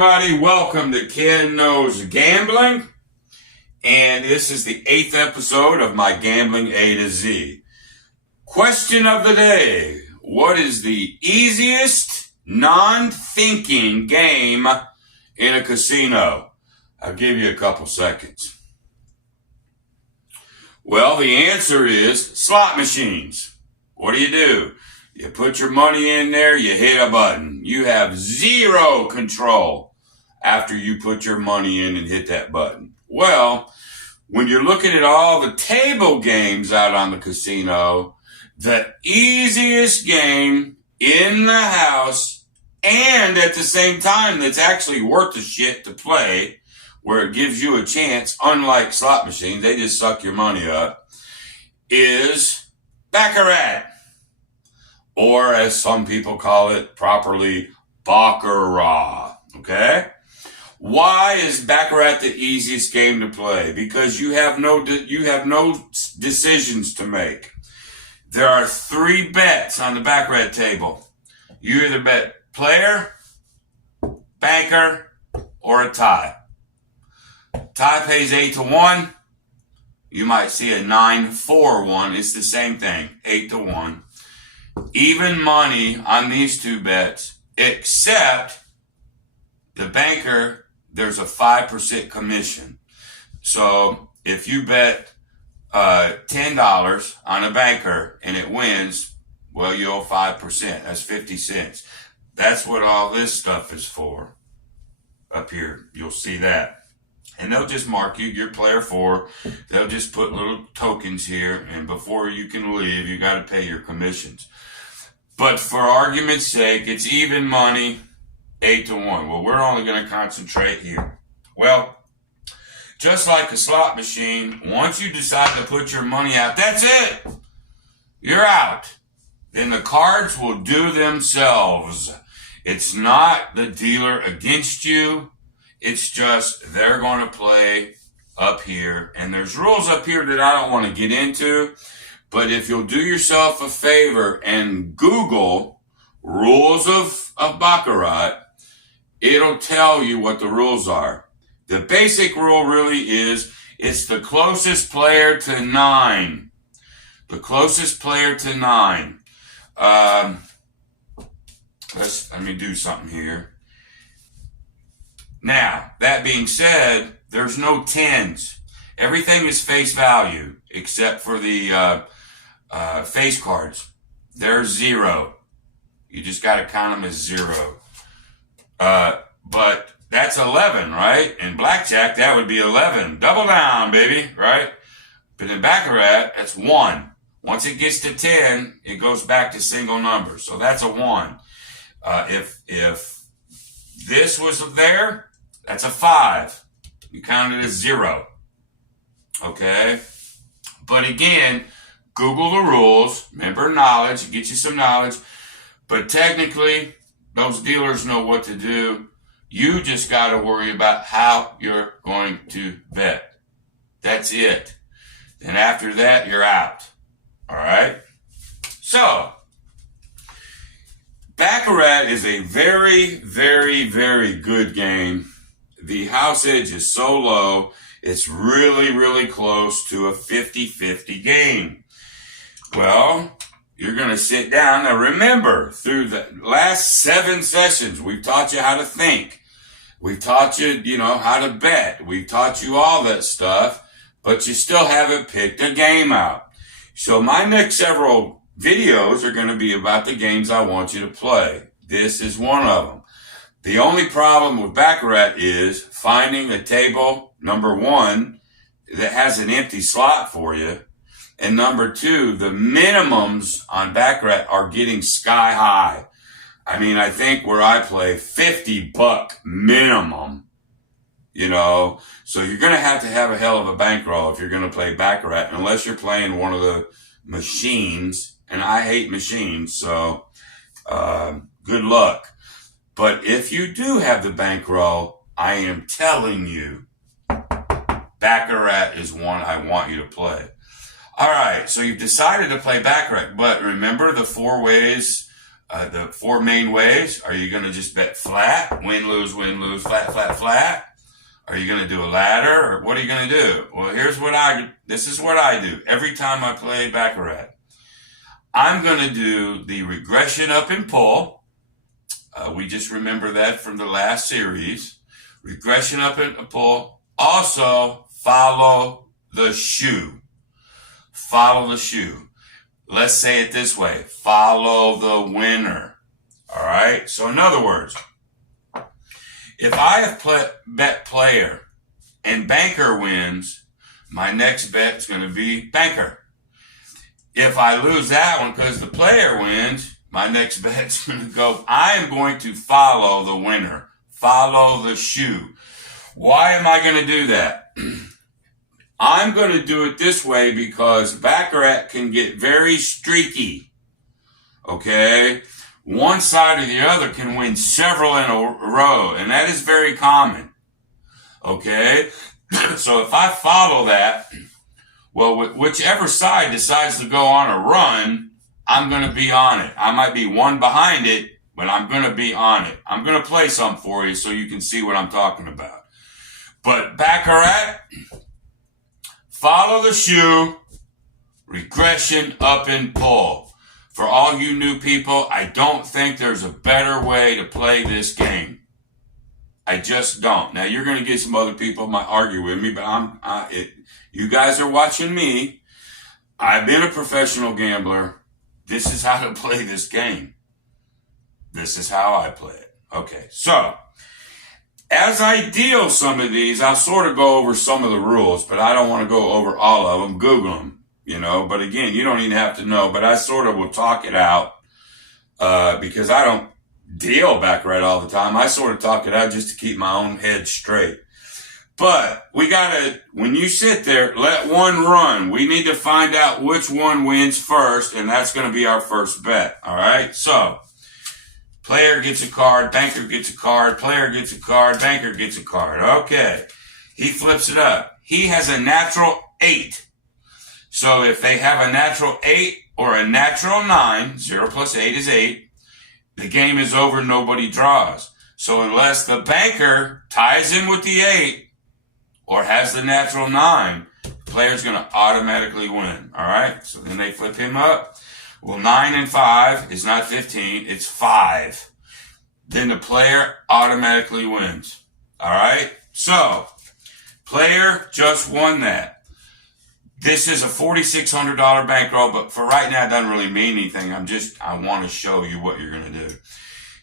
everybody. Welcome to Ken Knows Gambling. And this is the 8th episode of my Gambling A to Z. Question of the day. What is the easiest non-thinking game in a casino? I'll give you a couple seconds. Well, the answer is slot machines. What do? You put your money in there, you hit a button. You have zero control after you put your money in and hit that button. Well, when you're looking at all the table games out on the casino, the easiest game in the house and at the same time that's actually worth the shit to play, where it gives you a chance, unlike slot machines, they just suck your money up, is Baccarat. Or as some people call it properly, Baccarat. Okay? Why is Baccarat the easiest game to play? Because you have no decisions to make. There are 3 bets on the Baccarat table. You either bet player, banker, or a tie. Tie pays 8-1. You might see a 9-4-1. It's the same thing, 8-1. Even money on these 2 bets, except the banker, there's a 5% commission. So if you bet $10 on a banker and it wins, well, you owe 5%. That's 50 cents. That's what all this stuff is for. Up here, you'll see that. And they'll just mark you're player 4. They'll just put little tokens here, and before you can leave, you got to pay your commissions. But for argument's sake, it's even money, 8-1. Well, we're only going to concentrate here. Well, just like a slot machine, once you decide to put your money out, that's it. You're out. Then the cards will do themselves. It's not the dealer against you. It's just they're going to play up here. And there's rules up here that I don't want to get into. But if you'll do yourself a favor and Google rules of Baccarat, it'll tell you what the rules are. The basic rule really is it's the closest player to 9. The closest player to 9. Let me do something here. Now, that being said, there's no 10s. Everything is face value except for the face cards. They're 0. You just got to count them as 0. But that's 11, right? In blackjack, that would be 11. Double down, baby, right? But in Baccarat, that's 1. Once it gets to 10, it goes back to single numbers. So that's a 1. If this was there, that's a 5. You count it as 0. Okay? But again, Google the rules. Remember knowledge. Get you some knowledge. But technically, those dealers know what to do. You just got to worry about how you're going to bet. That's it. Then after that, you're out. All right? So, Baccarat is a very, very, very good game. The house edge is so low, it's really, really close to a 50-50 game. Well, you're going to sit down. Now remember, through the last 7 sessions, we've taught you how to think. We've taught you, how to bet. We've taught you all that stuff, but you still haven't picked a game out. So my next several videos are going to be about the games I want you to play. This is one of them. The only problem with Baccarat is finding a table, number 1, that has an empty slot for you. And number 2, the minimums on Baccarat are getting sky high. I mean, I think where I play, $50 minimum, So you're going to have a hell of a bankroll if you're going to play Baccarat, unless you're playing one of the machines. And I hate machines, so good luck. But if you do have the bankroll, I am telling you, Baccarat is one I want you to play. All right, so you've decided to play Baccarat, but remember the 4 ways The four main ways. Are you going to just bet flat, win, lose, flat, flat, flat? Are you going to do a ladder, or what are you going to do? Well, this is what I do every time I play Baccarat. I'm going to do the regression up and pull. We just remember that from the last series. Regression up and pull. Also, follow the shoe. Follow the shoe. Let's say it this way. Follow the winner. All right? So in other words, if I have bet player and banker wins, my next bet is going to be banker. If I lose that one because the player wins, my next bet is going to go, I am going to follow the winner. Follow the shoe. Why am I going to do that? I'm going to do it this way because Baccarat can get very streaky. Okay? One side or the other can win several in a row, and that is very common. Okay? So if I follow that, well, whichever side decides to go on a run, I'm going to be on it. I might be one behind it, but I'm going to be on it. I'm going to play some for you so you can see what I'm talking about. But Baccarat, follow the shoe, regression up and pull. For all you new people, I don't think there's a better way to play this game. I just don't. Now, you're going to get some other people who might argue with me, but you guys are watching me. I've been a professional gambler. This is how to play this game. This is how I play it. Okay, so as I deal some of these, I'll sort of go over some of the rules, but I don't want to go over all of them. Google them, But again, you don't even have to know, but I sort of will talk it out because I don't deal Baccarat all the time. I sort of talk it out just to keep my own head straight. But when you sit there, let one run. We need to find out which one wins first, and that's going to be our first bet. All right? So, player gets a card, banker gets a card, player gets a card, banker gets a card. Okay. He flips it up. He has a natural 8. So if they have a natural 8 or a natural 9, 0 plus 8 is 8, the game is over, nobody draws. So unless the banker ties in with the 8 or has the natural 9, the player's going to automatically win. All right? So then they flip him up. Well, 9 and 5 is not 15, it's 5. Then the player automatically wins. All right? So, player just won that. This is a $4,600 bankroll, but for right now, it doesn't really mean anything. I want to show you what you're going to do.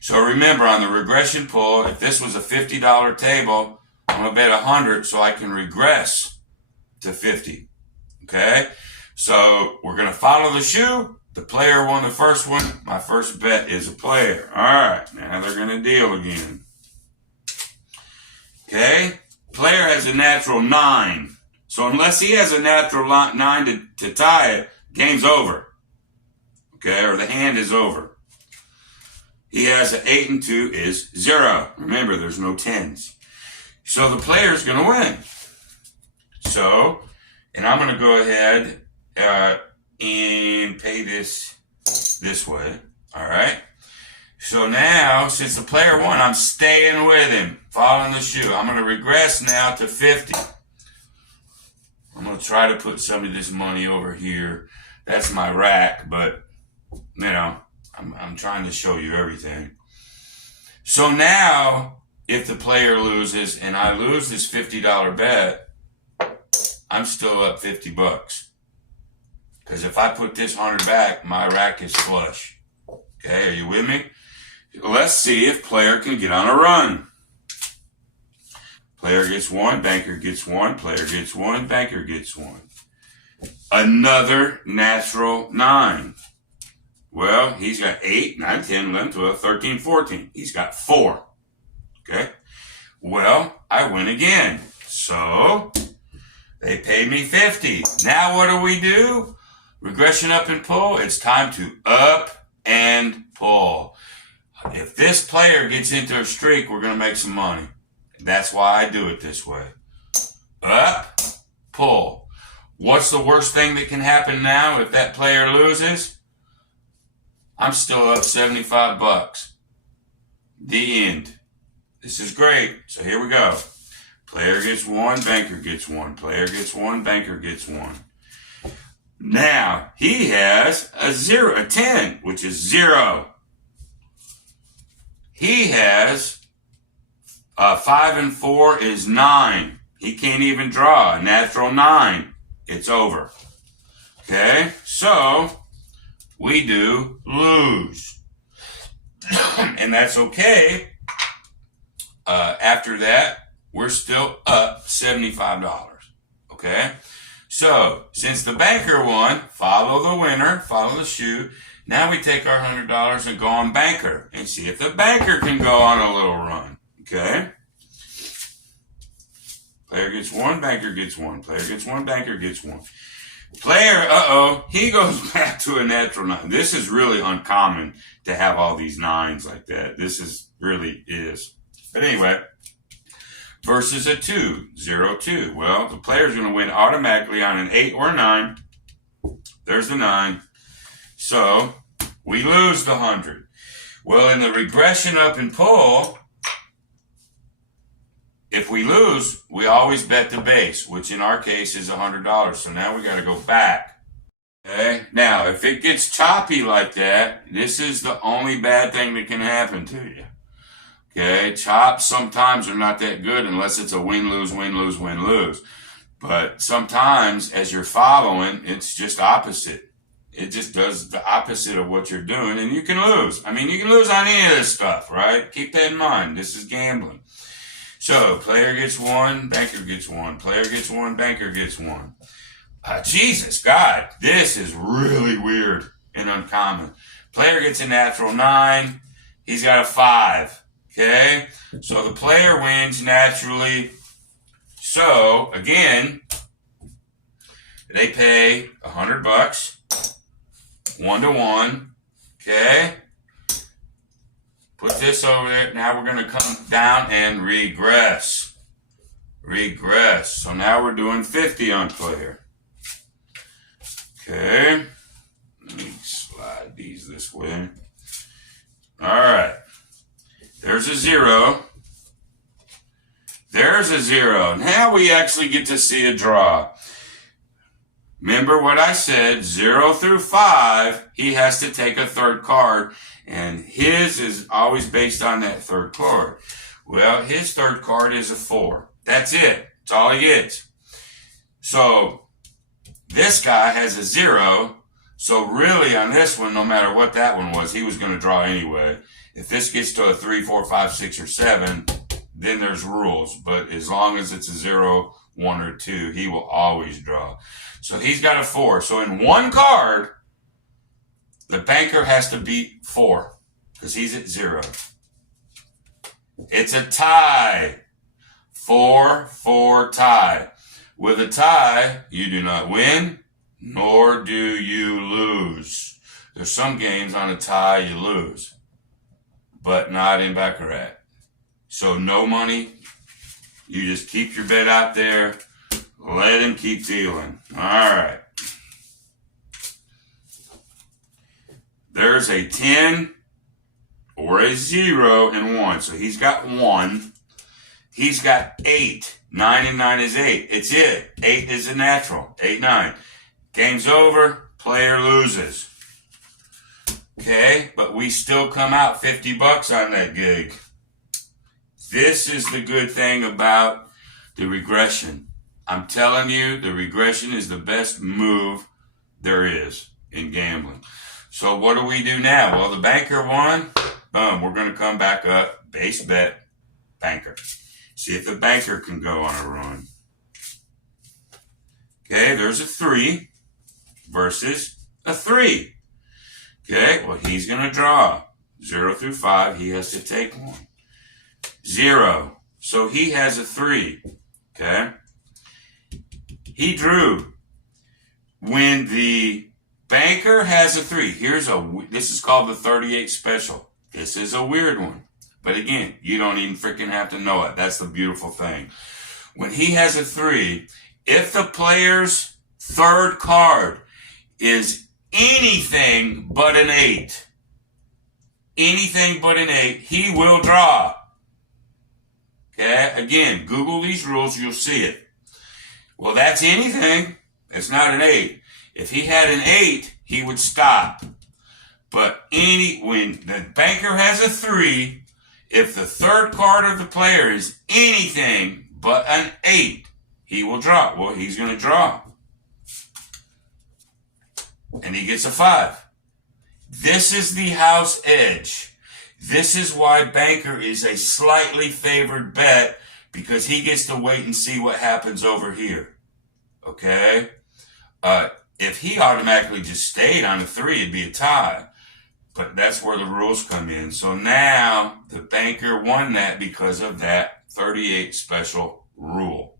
So remember, on the regression pull, if this was a $50 table, I'm going to bet 100 so I can regress to 50. Okay? So, we're going to follow the shoe. The player won the first one. My first bet is a player. All right. Now they're going to deal again. Okay. Player has a natural 9. So unless he has a natural 9 to tie it, game's over. Okay. Or the hand is over. He has an 8 and 2 is 0. Remember, there's no 10s. So the player's going to win. So, and I'm going to go ahead and pay this way. All right. So now, since the player won, I'm staying with him, following the shoe. I'm going to regress now to 50. I'm going to try to put some of this money over here. That's my rack, but, I'm trying to show you everything. So now, if the player loses and I lose this $50 bet, I'm still up $50. Because if I put this 100 back, my rack is flush. Okay, are you with me? Let's see if player can get on a run. Player gets 1, banker gets 1, player gets 1, banker gets 1. Another natural 9. Well, he's got 8, 9, 10, 11, 12, 13, 14. He's got 4. Okay? Well, I win again. So, they paid me 50. Now what do? Regression up and pull. It's time to up and pull. If this player gets into a streak, we're going to make some money. That's why I do it this way. Up, pull. What's the worst thing that can happen now if that player loses? I'm still up 75 bucks. The end. This is great. So here we go. Player gets one, banker gets one. Player gets one, banker gets one. Now, he has a 10, which is 0. He has 5 and 4 is 9. He can't even draw a natural 9. It's over. Okay, so we do lose. And that's okay. After that, we're still up $75. Okay? So, since the banker won, follow the winner, follow the shoe. Now we take our $100 and go on banker and see if the banker can go on a little run. Okay? Player gets one, banker gets one. Player gets one, banker gets one. Player, he goes back to a natural 9. This is really uncommon to have all these 9s like that. This is really is. But anyway, versus a 2, 0, 2. Well, the player's going to win automatically on an 8 or a 9. There's the 9. So, we lose the 100. Well, in the regression up and pull, if we lose, we always bet the base, which in our case is $100. So now we got to go back. Okay? Now, if it gets choppy like that, this is the only bad thing that can happen to you. Okay? Chops sometimes are not that good unless it's a win-lose, win-lose, win-lose. But sometimes, as you're following, it's just opposite. It just does the opposite of what you're doing, and you can lose. I mean, you can lose on any of this stuff, right? Keep that in mind. This is gambling. So, player gets one, banker gets one. Player gets one, banker gets one. Jesus, God, this is really weird and uncommon. Player gets a natural 9. He's got a 5. Okay? So, the player wins naturally. So, again, they pay $100. 1-to-1. Okay? Put this over there. Now we're going to come down and regress. Regress. So now we're doing 50 on player. Okay. Let me slide these this way. All right. There's a 0. There's a 0. Now we actually get to see a draw. Remember what I said, 0 through 5, he has to take a third card, and his is always based on that third card. Well, his third card is a 4. That's it. That's all he gets. So, this guy has a 0, so really on this one, no matter what that one was, he was going to draw anyway. If this gets to a 3, 4, 5, 6, or 7, then there's rules, but as long as it's a 0, 1, or 2, he will always draw. So he's got a 4. So in one card, the banker has to beat 4 because he's at 0. It's a tie. 4-4 tie. With a tie, you do not win, nor do you lose. There's some games on a tie you lose, but not in Baccarat. So no money. You just keep your bet out there. Let him keep dealing. All right. There's a 10 or a 0 and 1. So he's got 1. He's got 8. 9 and 9 is 8. It's it. 8 is a natural. 8, 9. Game's over. Player loses. Okay, but we still come out $50 on that gig. This is the good thing about the regression. I'm telling you, the regression is the best move there is in gambling. So what do we do now? Well, the banker won. Boom, we're going to come back up. Base bet, banker. See if the banker can go on a run. Okay, there's a 3 versus a 3. Okay, well, he's going to draw. 0 through 5, he has to take 1. 0. So he has a 3. Okay? He drew. When the banker has a 3, this is called the 38 special. This is a weird one. But again, you don't even freaking have to know it. That's the beautiful thing. When he has a 3, if the player's third card is anything but an 8, anything but an 8, he will draw. Okay, again, Google these rules, you'll see it. Well, that's anything. It's not an 8. If he had an 8, he would stop. But when the banker has a 3, if the third card of the player is anything but an 8, he will draw. Well, he's going to draw. And he gets a 5. This is the house edge. This is why banker is a slightly favored bet, because he gets to wait and see what happens over here. Okay? If he automatically just stayed on a 3, it'd be a tie. But that's where the rules come in. So now the banker won that because of that 38 special rule.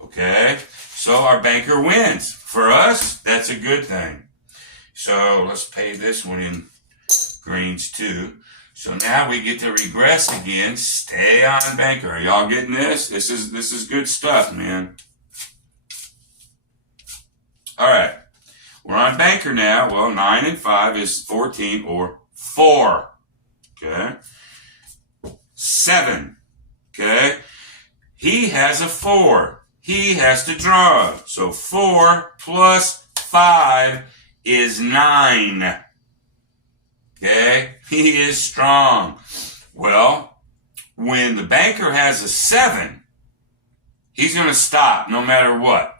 Okay? So our banker wins. For us, that's a good thing. So let's pay this one in greens too. So now we get to regress again. Stay on banker. Are y'all getting this? This is good stuff, man. All right. We're on banker now. Well, 9 and 5 is 14 or 4. Okay. 7. Okay. He has a 4. He has to draw. So 4 plus 5 is 9. Okay. He is strong. Well, when the banker has a 7, he's going to stop no matter what.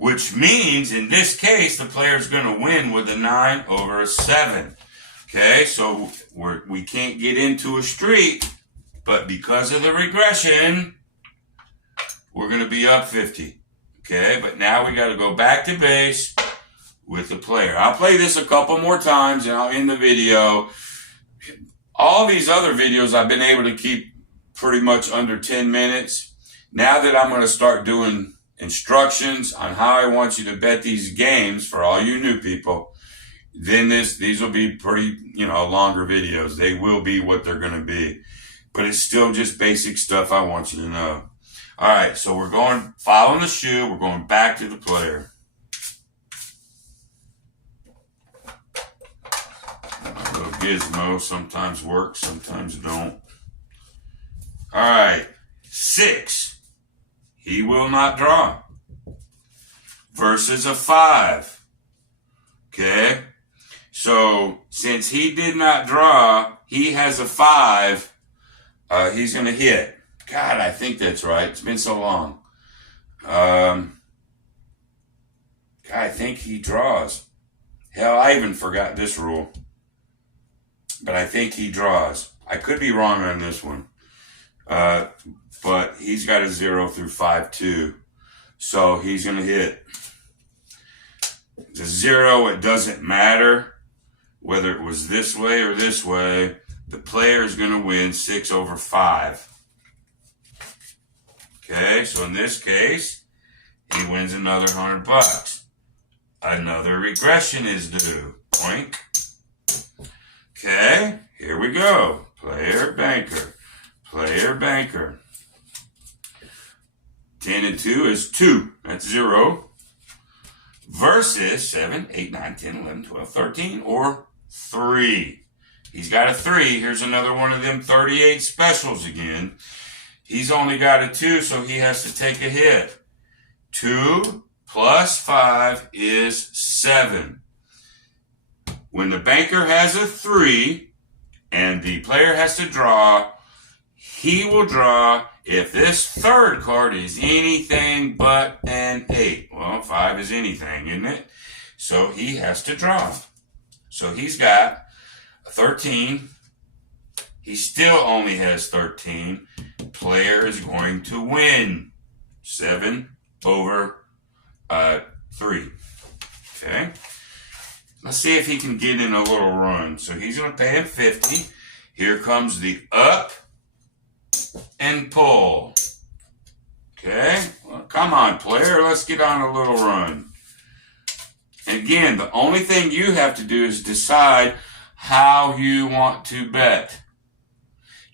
Which means, in this case, the player is going to win with a 9 over a 7. Okay, so we can't get into a streak, but because of the regression, we're going to be up 50. Okay, but now we got to go back to base with the player. I'll play this a couple more times and I'll end the video. All these other videos I've been able to keep pretty much under 10 minutes. Now that I'm going to start doing instructions on how I want you to bet these games for all you new people, then these will be pretty, longer videos. They will be what they're going to be. But it's still just basic stuff I want you to know. All right, so we're going, following the shoe, we're going back to the player. My little gizmo sometimes works, sometimes don't. All right, 6. He will not draw. Versus a 5. Okay? So, since he did not draw, he has a 5. He's going to hit. God, I think that's right. It's been so long. God, I think he draws. Hell, I even forgot this rule. But I think he draws. I could be wrong on this one. But he's got a 0 through 5 too. So he's going to hit. The 0, it doesn't matter whether it was this way or this way. The player is going to win 6 over 5. Okay, so in this case, he wins another $100. Another regression is due. Oink. Okay, here we go. Player, banker. Player, banker. 10 and 2 is 2. That's 0. Versus 7, 8, 9, 10, 11, 12, 13, or 3. He's got a 3. Here's another one of them 38 specials again. He's only got a 2, so he has to take a hit. 2 plus 5 is 7. When the banker has a 3 and the player has to draw, he will draw if this third card is anything but an 8. Well, 5 is anything, isn't it? So he has to draw. So he's got a 13. He still only has 13. Player is going to win 7 over 3. Okay. Let's see if he can get in a little run. So he's going to pay him 50. Here comes the up and pull. Okay. Well, come on, player. Let's get on a little run. Again, the only thing you have to do is decide how you want to bet.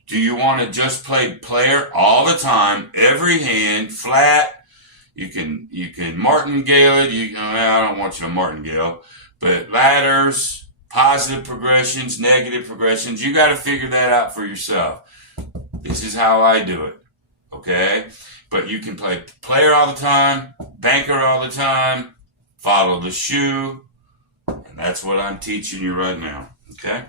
Do you want to just play player all the time, every hand, flat? You can martingale it. I don't want you to martingale, but ladders, positive progressions, negative progressions. You got to figure that out for yourself. This is how I do it, okay? But you can play player all the time, banker all the time, follow the shoe, and that's what I'm teaching you right now, okay?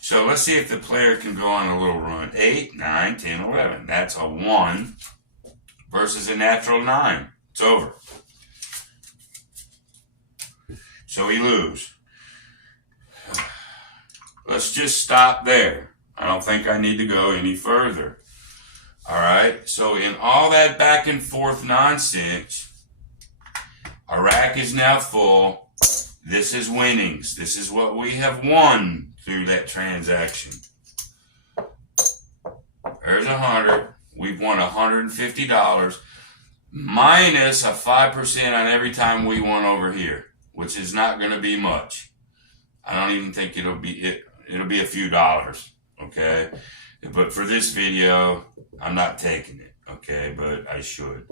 So let's see if the player can go on a little run. 8, 9, 10, 11. That's a 1 versus a natural 9. It's over. So we lose. Let's just stop there. I don't think I need to go any further. All right. So in all that back and forth nonsense, our rack is now full. This is winnings. This is what we have won through that transaction. There's 100. We've won $150 minus a 5% on every time we won over here, which is not going to be much. I don't even think it'll be a few dollars, okay? But for this video, I'm not taking it, okay? But I should.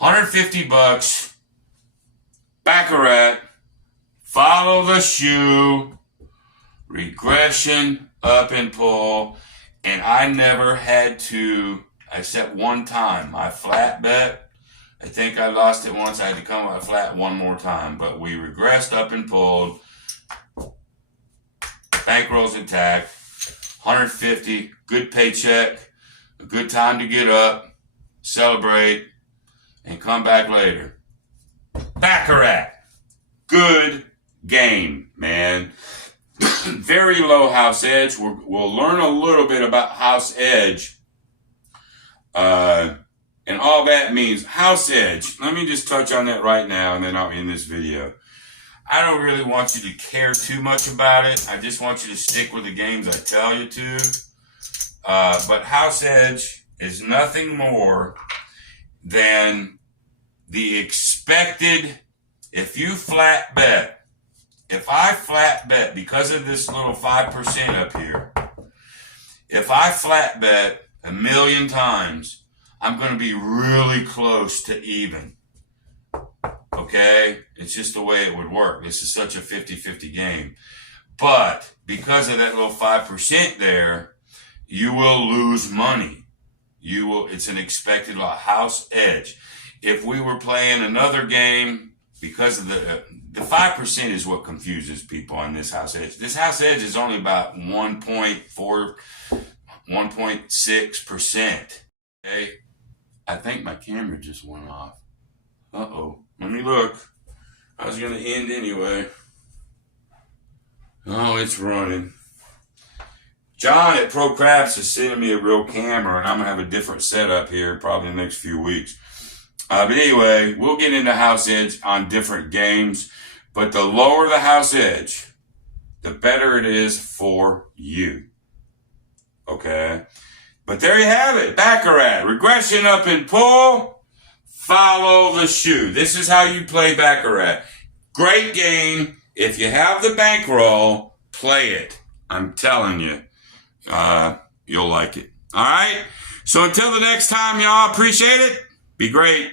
$150, Baccarat, follow the shoe, regression, up and pull, and I never had to, except one time, my flat bet, I think I lost it once. I had to come up flat one more time, but we regressed up and pulled. Bankrolls intact, 150, good paycheck, a good time to get up, celebrate, and come back later. Baccarat, good game, man. Very low house edge. We'll learn a little bit about house edge, and all that means. House edge, let me just touch on that right now, and then I'll end this video. I don't really want you to care too much about it. I just want you to stick with the games I tell you to. But house edge is nothing more than the expected, if you flat bet, if I flat bet, because of this little 5% up here, if I flat bet 1,000,000 times, I'm going to be really close to even. Okay? It's just the way it would work. This is such a 50-50 game. But because of that little 5% there, you will lose money. It's an expected house edge. If we were playing another game, because of the 5% is what confuses people on this house edge. This house edge is only about 1.4, 1.6%. Okay? I think my camera just went off. Uh-oh. Let me look. I was going to end anyway. Oh, it's running. John at Pro Crafts is sending me a real camera, and I'm going to have a different setup here probably in the next few weeks. But anyway, we'll get into house edge on different games. But the lower the house edge, the better it is for you. Okay? But there you have it. Baccarat. Regression up and pull. Follow the shoe. This is how you play Baccarat. Great game. If you have the bankroll, play it. I'm telling you, you'll like it. All right? So until the next time, y'all, appreciate it. Be great.